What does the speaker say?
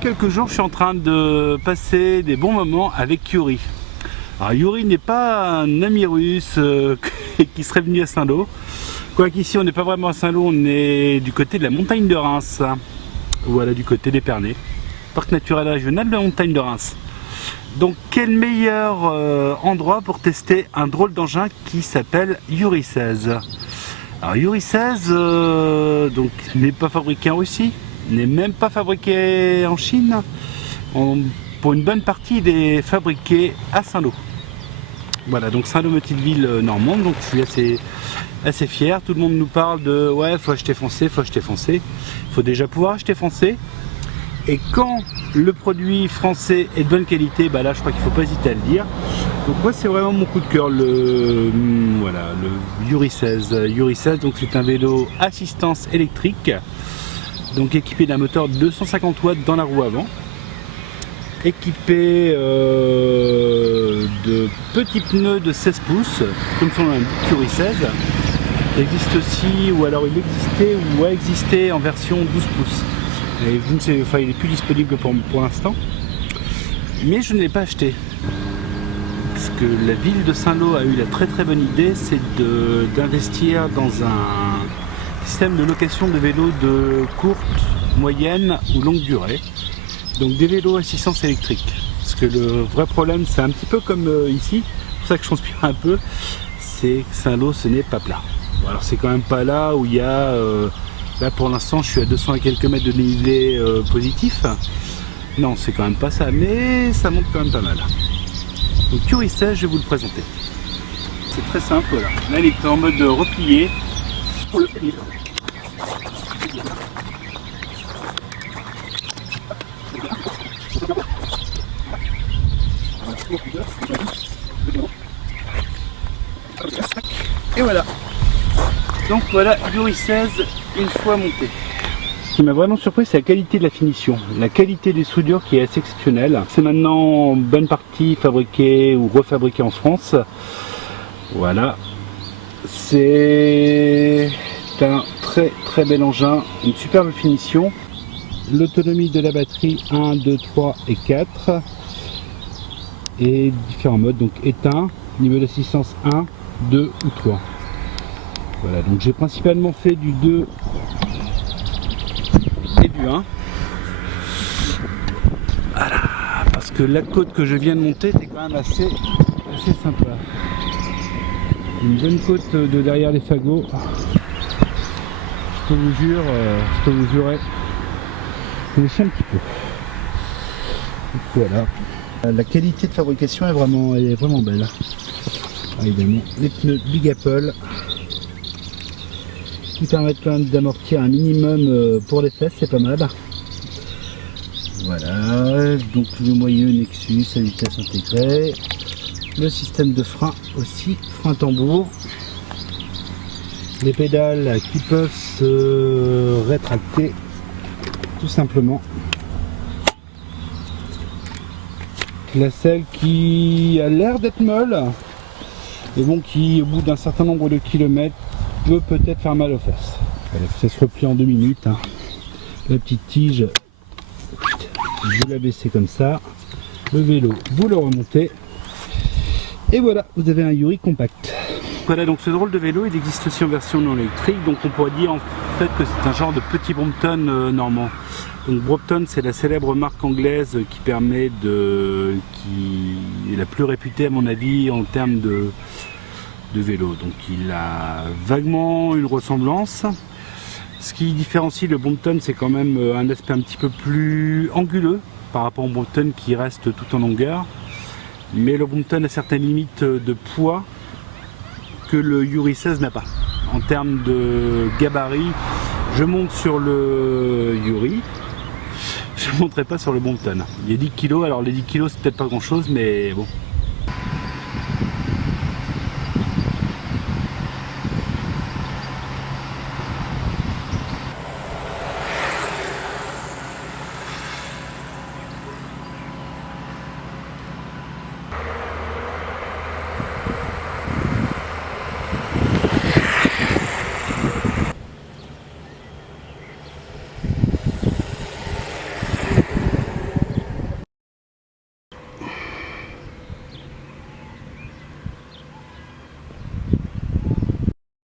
quelques jours, je suis en train de passer des bons moments avec Yuri. Alors Yuri n'est pas un ami russe qui serait venu à Saint-Lô. Quoiqu'ici on n'est pas vraiment à Saint-Lô, on est du côté de la montagne de Reims. Voilà, du côté d'Épernay. Parc naturel régional de la montagne de Reims. Donc quel meilleur endroit pour tester un drôle d'engin qui s'appelle Yuri 16. Alors Yuri 16 donc n'est pas fabriqué en Russie, n'est même pas fabriqué en Chine. Pour une bonne partie, il est fabriqué à Saint-Lô. Voilà, donc Saint-Lô, petite ville normande, donc je suis assez fier. Tout le monde nous parle de ouais, faut acheter foncé, faut acheter foncé. Il faut déjà pouvoir acheter foncé. Et quand le produit français est de bonne qualité, bah là je crois qu'il ne faut pas hésiter à le dire. Donc moi c'est vraiment mon coup de cœur, voilà, le Yuri 16. Yuri 16, donc c'est un vélo assistance électrique, donc équipé d'un moteur de 250 watts dans la roue avant, équipé de petits pneus de 16 pouces, comme son nom l'indique, Yuri 16. Il existe aussi, ou alors il existait ou a existé en version 12 pouces. Et je ne sais, enfin, il n'est plus disponible pour l'instant, mais je ne l'ai pas acheté parce que la ville de Saint-Lô a eu la très bonne idée, c'est d'investir dans un système de location de vélos de courte, moyenne ou longue durée, donc des vélos assistance électrique. Parce que le vrai problème, c'est un petit peu comme ici, c'est pour ça que je transpire un peu, c'est que Saint-Lô ce n'est pas plat. Bon, alors c'est quand même pas là où il y a là pour l'instant je suis à 200 et quelques mètres de dénivelé positif. Non, c'est quand même pas ça, mais ça monte quand même pas mal. Donc Yuri 16, je vais vous le présenter. C'est très simple, voilà. Là il est en mode replié pour le plier. Et voilà. Donc voilà, Yuri 16 une fois monté. Ce qui m'a vraiment surpris, c'est la qualité de la finition, la qualité des soudures qui est assez exceptionnelle. C'est maintenant en bonne partie fabriqué ou refabriqué en France. Voilà. C'est un très bel engin, une superbe finition. L'autonomie de la batterie 1, 2, 3 et 4. Et différents modes, donc éteint, niveau d'assistance 1, 2 ou 3. Voilà, donc j'ai principalement fait du 2 et du 1. Voilà, parce que la côte que je viens de monter était quand même assez sympa. Une bonne côte de derrière les fagots. Je peux vous jurer, je me chie un petit peu. Donc voilà. La qualité de fabrication est vraiment belle. Ah, évidemment, les pneus Big Apple qui permettent quand même d'amortir un minimum pour les fesses, c'est pas mal. Voilà, donc le moyeu Nexus à vitesse intégrée, le système de frein aussi, frein tambour, les pédales qui peuvent se rétracter tout simplement, la selle qui a l'air d'être molle et bon, qui au bout d'un certain nombre de kilomètres peut peut-être faire mal aux fesses. Voilà, ça se replie en 2 minutes. Hein. La petite tige, vous la baissez comme ça. Le vélo, vous le remontez. Et voilà, vous avez un Yuri compact. Voilà, donc ce drôle de vélo, il existe aussi en version non électrique. Donc on pourrait dire en fait que c'est un genre de petit Brompton normand. Donc Brompton, c'est la célèbre marque anglaise qui est la plus réputée à mon avis en termes de vélo. Donc il a vaguement une ressemblance. Ce qui différencie le Brompton, c'est quand même un aspect un petit peu plus anguleux par rapport au Brompton qui reste tout en longueur. Mais le Brompton a certaines limites de poids que le Yuri 16 n'a pas. En termes de gabarit, je monte sur le Yuri, je ne monterai pas sur le Brompton. Il y a 10 kg, alors les 10 kg c'est peut-être pas grand chose, mais bon.